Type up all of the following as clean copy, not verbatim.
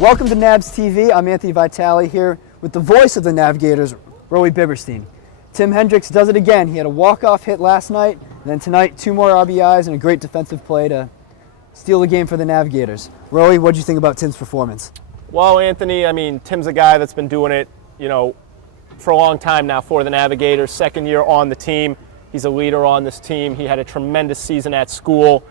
Welcome to Navs TV. I'm Anthony Vitale here with the voice of the Navigators, Roei Biberstain. Tim Hendricks does it again. He had a walk-off hit last night, and then tonight 2 more RBIs and a great defensive play to steal the game for the Navigators. Roei, what did you think about Tim's performance? Well, Anthony, Tim's a guy that's been doing it, for a long time now for the Navigators. 2nd year on the team. He's a leader on this team. He had a tremendous season at school.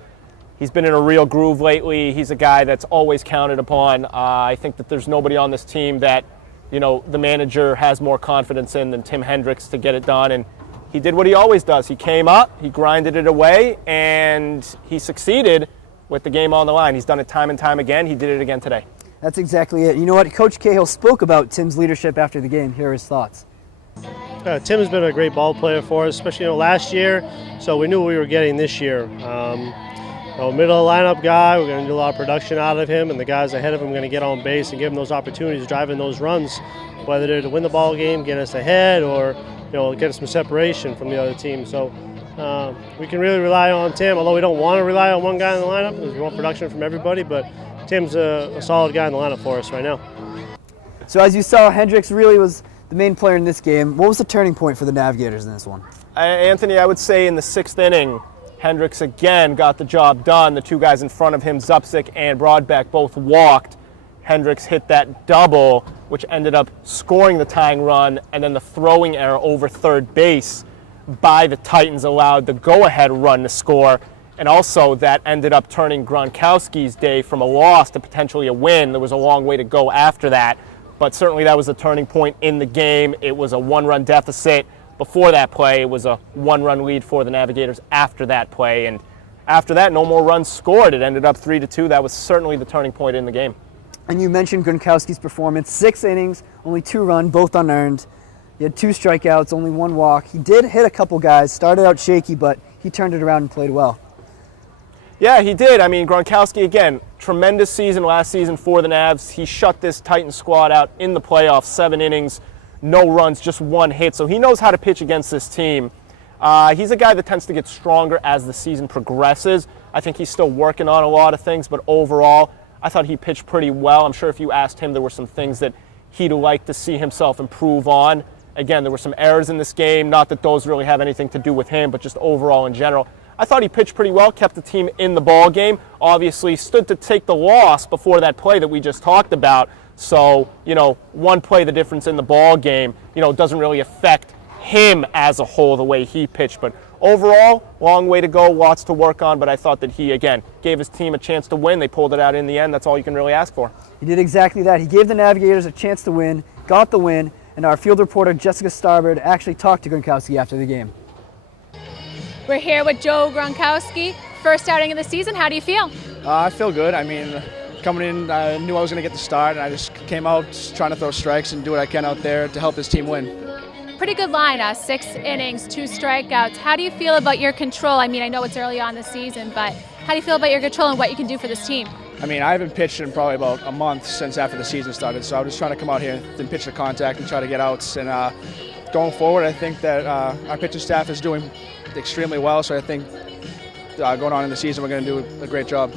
He's been in a real groove lately. He's a guy that's always counted upon. I think that there's nobody on this team that, the manager has more confidence in than Tim Hendricks to get it done. And he did what he always does. He came up, he grinded it away, and he succeeded with the game on the line. He's done it time and time again. He did it again today. That's exactly it. You know what? Coach Cahill spoke about Tim's leadership after the game. Here are his thoughts. Tim's been a great ball player for us, especially last year, so we knew what we were getting this year. Middle lineup guy, we're going to do a lot of production out of him, and the guys ahead of him are going to get on base and give him those opportunities, driving those runs, whether they're to win the ball game, get us ahead, or get us some separation from the other team. So we can really rely on Tim, although we don't want to rely on one guy in the lineup because we want production from everybody, but Tim's a solid guy in the lineup for us right now. So as you saw, Hendricks really was the main player in this game. What was the turning point for the Navigators in this one? Anthony, I would say in the 6th inning, Hendricks again got the job done. The 2 guys in front of him, Zupsik and Broadbeck, both walked. Hendricks hit that double, which ended up scoring the tying run, and then the throwing error over third base by the Titans allowed the go-ahead run to score. And also that ended up turning Gronkowski's day from a loss to potentially a win. There was a long way to go after that, but certainly that was the turning point in the game. It was a 1-run deficit. Before that play, it was a 1-run lead for the Navigators after that play. And after that, no more runs scored. It ended up 3-2. That was certainly the turning point in the game. And you mentioned Gronkowski's performance. 6 innings, only 2 runs, both unearned. He had 2 strikeouts, only 1 walk. He did hit a couple guys, started out shaky, but he turned it around and played well. Yeah, he did. Gronkowski, again, tremendous season last season for the Navs. He shut this Titans squad out in the playoffs, 7 innings. No runs, just 1 hit. So he knows how to pitch against this team. He's a guy that tends to get stronger as the season progresses. I think he's still working on a lot of things, but overall, I thought he pitched pretty well. I'm sure if you asked him, there were some things that he'd like to see himself improve on. Again, there were some errors in this game. Not that those really have anything to do with him, but just overall in general. I thought he pitched pretty well, kept the team in the ball game. Obviously, stood to take the loss before that play that we just talked about. So, 1 play, the difference in the ball game, doesn't really affect him as a whole the way he pitched. But overall, long way to go, lots to work on. But I thought that he, again, gave his team a chance to win. They pulled it out in the end. That's all you can really ask for. He did exactly that. He gave the Navigators a chance to win, got the win, and our field reporter, Jessica Starbard, actually talked to Gronkowski after the game. We're here with Joe Gronkowski. First outing of the season. How do you feel? I feel good. Coming in, I knew I was going to get the start, and I just came out trying to throw strikes and do what I can out there to help this team win. Pretty good line, 6 innings, 2 strikeouts. How do you feel about your control? I know it's early on this season, but how do you feel about your control and what you can do for this team? I haven't pitched in probably about a month since after the season started, so I'm just trying to come out here and pitch the contact and try to get outs. And going forward, I think that our pitching staff is doing extremely well, so I think going on in the season, we're going to do a great job.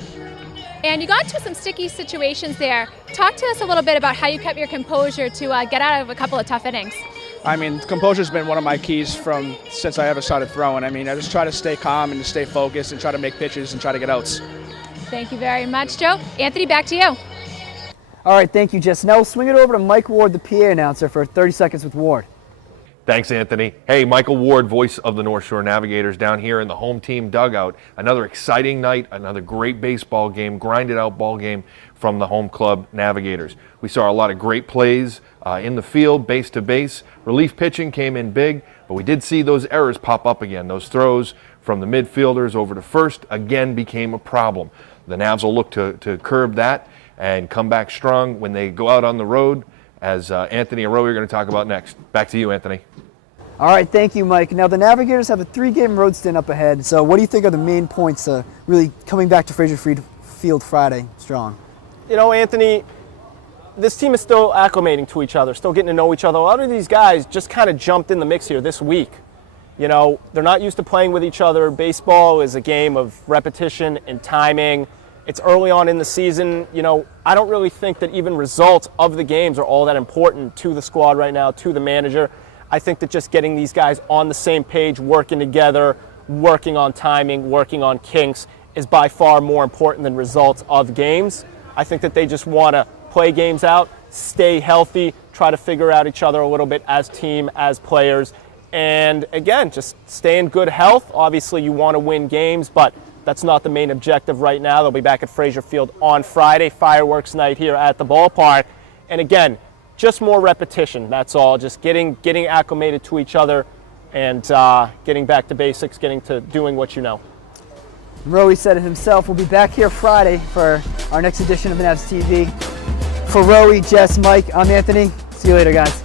And you got into some sticky situations there. Talk to us a little bit about how you kept your composure to get out of a couple of tough innings. Composure's been one of my keys since I ever started throwing. I just try to stay calm and to stay focused and try to make pitches and try to get outs. Thank you very much, Joe. Anthony, back to you. All right, thank you, Jess. Now we'll swing it over to Mike Ward, the PA announcer, for 30 seconds with Ward. Thanks, Anthony. Hey, Michael Ward, voice of the North Shore Navigators down here in the home team dugout. Another exciting night, another great baseball game, grinded out ball game from the home club Navigators. We saw a lot of great plays in the field, base to base. Relief pitching came in big, but we did see those errors pop up again. Those throws from the midfielders over to first again became a problem. The Navs will look to curb that and come back strong when they go out on the road, as Anthony and Roei are going to talk about next. Back to you, Anthony. All right, thank you, Mike. Now, the Navigators have a 3-game road stint up ahead, so what do you think are the main points really coming back to Fraser Field Friday strong? Anthony, this team is still acclimating to each other, still getting to know each other. A lot of these guys just kind of jumped in the mix here this week. They're not used to playing with each other. Baseball is a game of repetition and timing. It's early on in the season. You know, I don't really think that even results of the games are all that important to the squad right now, to the manager. I think that just getting these guys on the same page, working together, working on timing, working on kinks is by far more important than results of games. I think that they just want to play games out, stay healthy, try to figure out each other a little bit as team, as players, and again, just stay in good health. Obviously, you want to win games, but that's not the main objective right now. They'll be back at Frazier Field on Friday, fireworks night here at the ballpark. And again, just more repetition, that's all. Just getting acclimated to each other and getting back to basics, getting to doing what you know. Roei said it himself. We'll be back here Friday for our next edition of Navs TV. For Roei, Jess, Mike, I'm Anthony. See you later, guys.